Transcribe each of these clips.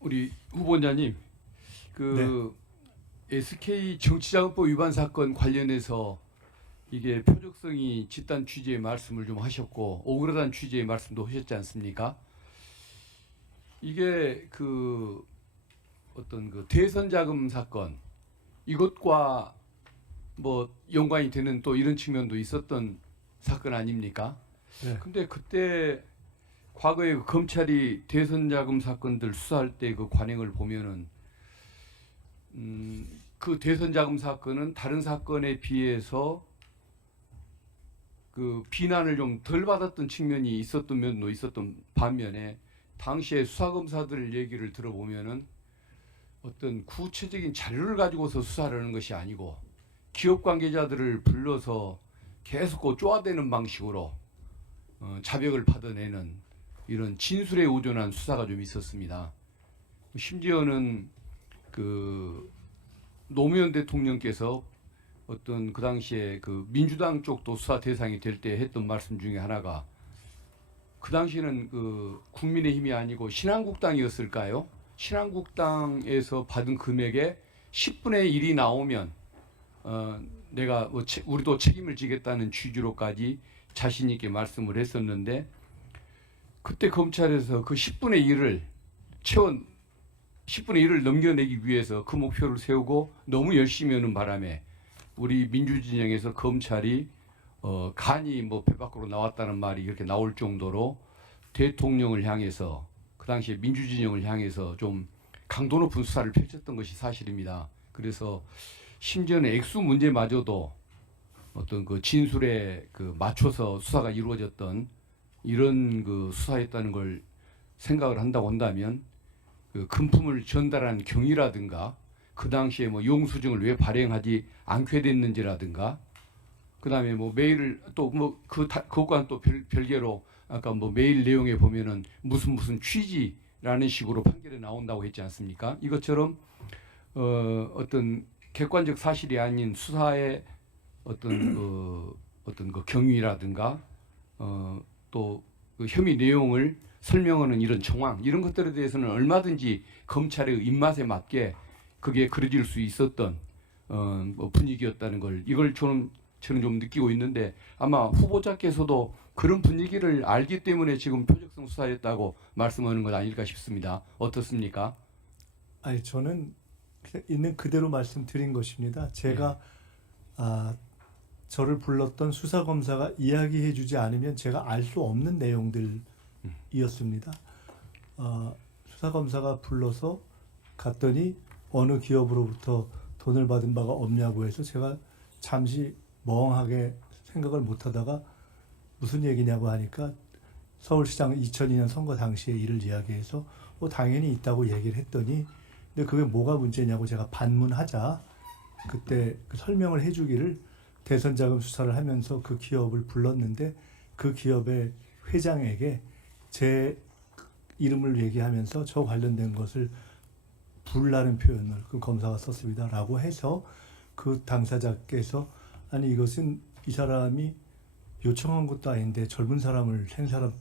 우리 후보자님, 그 SK 정치자금법 위반 사건 관련해서 이게 표적성이 짙다는 취지의 말씀을 좀 하셨고 억울하다는 취지의 말씀도 하셨지 않습니까? 이게 그 어떤 그 대선 자금 사건 이것과 뭐 연관이 되는 또 이런 측면도 있었던 사건 아닙니까? 네. 근데 그때 과거에 그 검찰이 대선 자금 사건들 수사할 때 그 관행을 보면은 그 대선 자금 사건은 다른 사건에 비해서 그 비난을 좀 덜 받았던 측면이 있었던 면도 있었던 반면에 당시에 수사검사들 얘기를 들어보면은 어떤 구체적인 자료를 가지고서 수사를 하는 것이 아니고 기업 관계자들을 불러서 계속 그 쪼아대는 방식으로 자백을 받아내는 이런 진술에 의존한 수사가 좀 있었습니다. 심지어는 그 노무현 대통령께서 어떤 그 당시에 그 민주당 쪽도 수사 대상이 될 때 했던 말씀 중에 하나가 그 당시에는 그 국민의힘이 아니고 신한국당이었을까요? 신한국당에서 받은 금액의 10분의 1이 나오면 내가 뭐 우리도 책임을 지겠다는 취지로까지 자신 있게 말씀을 했었는데 그때 검찰에서 그 10분의 1을 채워 10분의 1을 넘겨내기 위해서 그 목표를 세우고 너무 열심히 하는 바람에 우리 민주진영에서 검찰이 간이 뭐 배 밖으로 나왔다는 말이 이렇게 나올 정도로 대통령을 향해서 그 당시에 민주진영을 향해서 좀 강도 높은 수사를 펼쳤던 것이 사실입니다. 그래서 심지어는 액수 문제마저도 어떤 그 진술에 그 맞춰서 수사가 이루어졌던 이런 그 수사였다는 걸 생각을 한다고 한다면 그 금품을 전달한 경위라든가 그 당시에 뭐 영수증을 왜 발행하지 않게 됐는지라든가 그다음에 뭐 메일을 또 뭐 그것과는 또 별개로 아까 뭐 메일 내용에 보면은 무슨 취지라는 식으로 판결이 나온다고 했지 않습니까? 이것처럼 어떤 객관적 사실이 아닌 수사의 어떤 그 경위라든가 또 그 혐의 내용을 설명하는 이런 정황 이런 것들에 대해서는 얼마든지 검찰의 입맛에 맞게 그게 그려질 수 있었던 뭐 분위기였다는 걸 이걸 저는 좀 느끼고 있는데 아마 후보자께서도 그런 분위기를 알기 때문에 지금 표적성 수사했다고 말씀하는 것 아닐까 싶습니다. 어떻습니까? 아니 저는 그냥 있는 그대로 말씀드린 것입니다. 제가 저를 불렀던 수사검사가 이야기해주지 않으면 제가 알 수 없는 내용들이었습니다. 수사검사가 불러서 갔더니 어느 기업으로부터 돈을 받은 바가 없냐고 해서 제가 잠시 멍하게 생각을 못하다가 무슨 얘기냐고 하니까 서울시장 2002년 선거 당시의 일을 이야기해서 당연히 있다고 얘기를 했더니 근데 그게 뭐가 문제냐고 제가 반문하자 그때 그 설명을 해주기를 대선 자금 수사를 하면서 그 기업을 불렀는데 그 기업의 회장에게 제 이름을 얘기하면서 저 관련된 것을 불라는 표현을 그 검사가 썼습니다라고 해서 그 당사자께서 아니 이것은 이 사람이 요청한 것도 아닌데 젊은 사람을 센 사람을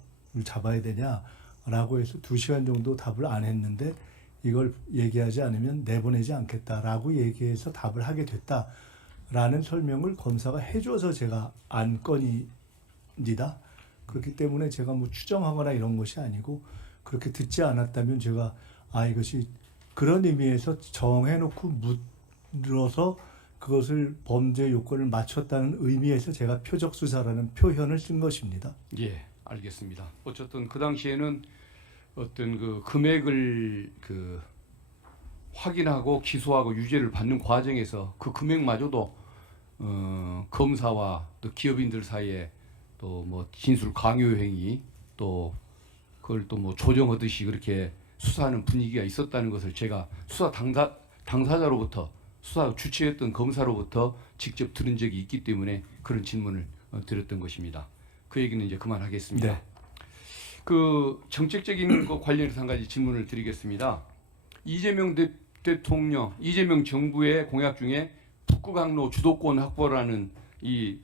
잡아야 되냐라고 해서 2시간 정도 답을 안 했는데 이걸 얘기하지 않으면 내보내지 않겠다라고 얘기해서 답을 하게 됐다라는 설명을 검사가 해줘서 제가 안건입니다. 그렇기 때문에 제가 뭐 추정하거나 이런 것이 아니고 그렇게 듣지 않았다면 제가 이것이 그런 의미에서 정해놓고 물어서 그것을 범죄 요건을 맞췄다는 의미에서 제가 표적수사라는 표현을 쓴 것입니다. 예, 알겠습니다. 어쨌든 그 당시에는 어떤 그 금액을 그 확인하고 기소하고 유죄를 받는 과정에서 그 금액마저도 검사와 또 기업인들 사이에 또 뭐 진술 강요 행위 또 그걸 또 뭐 조정하듯이 그렇게 수사하는 분위기가 있었다는 것을 제가 수사 당사자로부터 수사 주체였던 검사로부터 직접 들은 적이 있기 때문에 그런 질문을 드렸던 것입니다. 그 얘기는 이제 그만하겠습니다. 네. 그 정책적인 거 관련해서 한 가지 질문을 드리겠습니다. 이재명 대통령, 이재명 정부의 공약 중에 북구강로 주도권 확보라는 이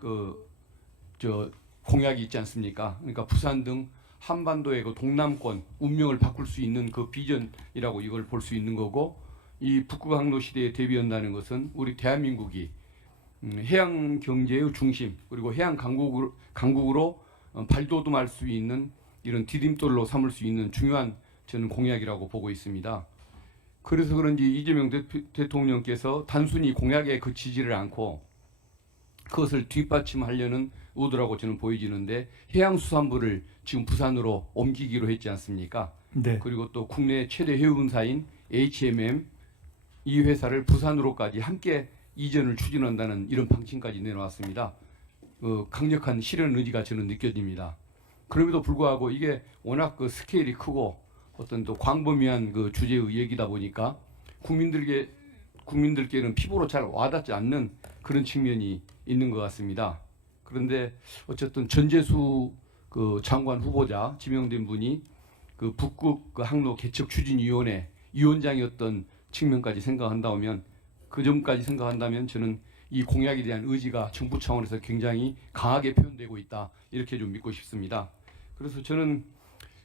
공약이 있지 않습니까? 그러니까 부산 등 한반도의 그 동남권 운명을 바꿀 수 있는 그 비전이라고 이걸 볼 수 있는 거고, 이 북극 항로 시대에 대비한다는 것은 우리 대한민국이 해양 경제의 중심 그리고 해양 강국으로 발돋움할 수 있는 이런 디딤돌로 삼을 수 있는 중요한 저는 공약이라고 보고 있습니다. 그래서 그런지 이재명 대통령께서 단순히 공약에 그치지를 않고 그것을 뒷받침하려는 의도라고 저는 보여지는데, 해양수산부를 지금 부산으로 옮기기로 했지 않습니까? 네. 그리고 또 국내 최대 해운사인 HMM 이 회사를 부산으로까지 함께 이전을 추진한다는 이런 방침까지 내놓았습니다. 강력한 실현 의지가 저는 느껴집니다. 그럼에도 불구하고 이게 워낙 그 스케일이 크고 어떤 또 광범위한 그 주제의 얘기다 보니까 국민들께는 피부로 잘 와닿지 않는 그런 측면이 있는 것 같습니다. 그런데 어쨌든 전재수 그 장관 후보자 지명된 분이 그 북극 그 항로 개척 추진위원회 위원장이었던 측면까지 생각한다면, 그 점까지 생각한다면 저는 이 공약에 대한 의지가 정부 차원에서 굉장히 강하게 표현되고 있다, 이렇게 좀 믿고 싶습니다. 그래서 저는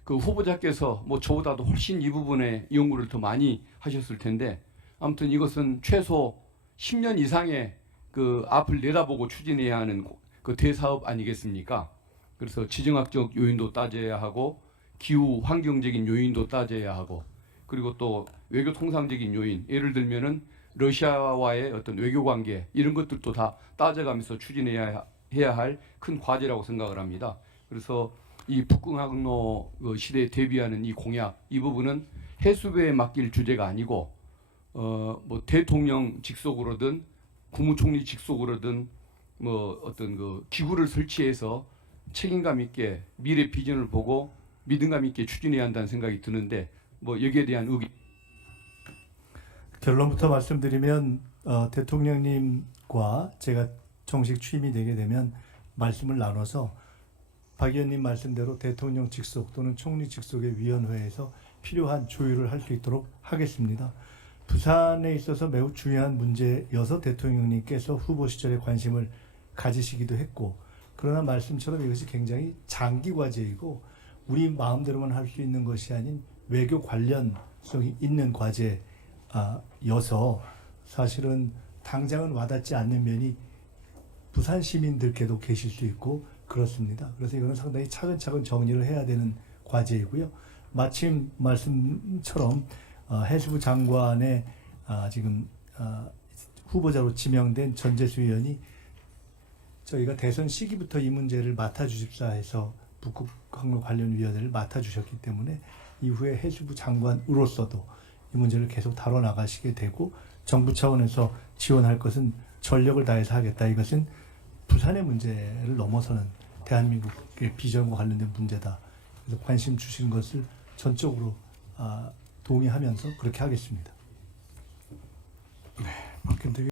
그 후보자께서 뭐 저보다도 훨씬 이 부분에 연구를 더 많이 하셨을 텐데, 아무튼 이것은 최소 10년 이상의 그 앞을 내다보고 추진해야 하는 그 대사업 아니겠습니까? 그래서 지정학적 요인도 따져야 하고 기후 환경적인 요인도 따져야 하고, 그리고 또 외교 통상적인 요인, 예를 들면은 러시아와의 어떤 외교 관계 이런 것들도 다 따져가면서 추진해야 할 큰 과제라고 생각을 합니다. 그래서 이 북극항로 시대에 대비하는 이 공약, 이 부분은 해수부에 맡길 주제가 아니고 뭐 대통령 직속으로든 국무총리 직속으로든 뭐 어떤 그 기구를 설치해서 책임감 있게 미래 비전을 보고 믿음감 있게 추진해야 한다는 생각이 드는데, 뭐 여기에 대한 의견. 결론부터 말씀드리면 대통령님과 제가 정식 취임이 되게 되면 말씀을 나눠서 박 의원님 말씀대로 대통령 직속 또는 총리 직속의 위원회에서 필요한 조율을 할 수 있도록 하겠습니다. 부산에 있어서 매우 중요한 문제여서 대통령님께서 후보 시절에 관심을 가지시기도 했고, 그러나 말씀처럼 이것이 굉장히 장기 과제이고 우리 마음대로만 할 수 있는 것이 아닌 외교 관련성이 있는 과제여서 사실은 당장은 와닿지 않는 면이 부산 시민들께도 계실 수 있고 그렇습니다. 그래서 이거는 상당히 차근차근 정리를 해야 되는 과제이고요. 마침 말씀처럼 해수부 장관의 지금 후보자로 지명된 전재수 의원이 저희가 대선 시기부터 이 문제를 맡아주십사 해서 북극항로 관련 위원회를 맡아주셨기 때문에 이후에 해수부 장관으로서도 이 문제를 계속 다뤄나가시게 되고, 정부 차원에서 지원할 것은 전력을 다해서 하겠다. 이것은 부산의 문제를 넘어서는 대한민국의 비전과 관련된 문제다. 그래서 관심 주시는 것을 전적으로 동의하면서 그렇게 하겠습니다. 네, 박근태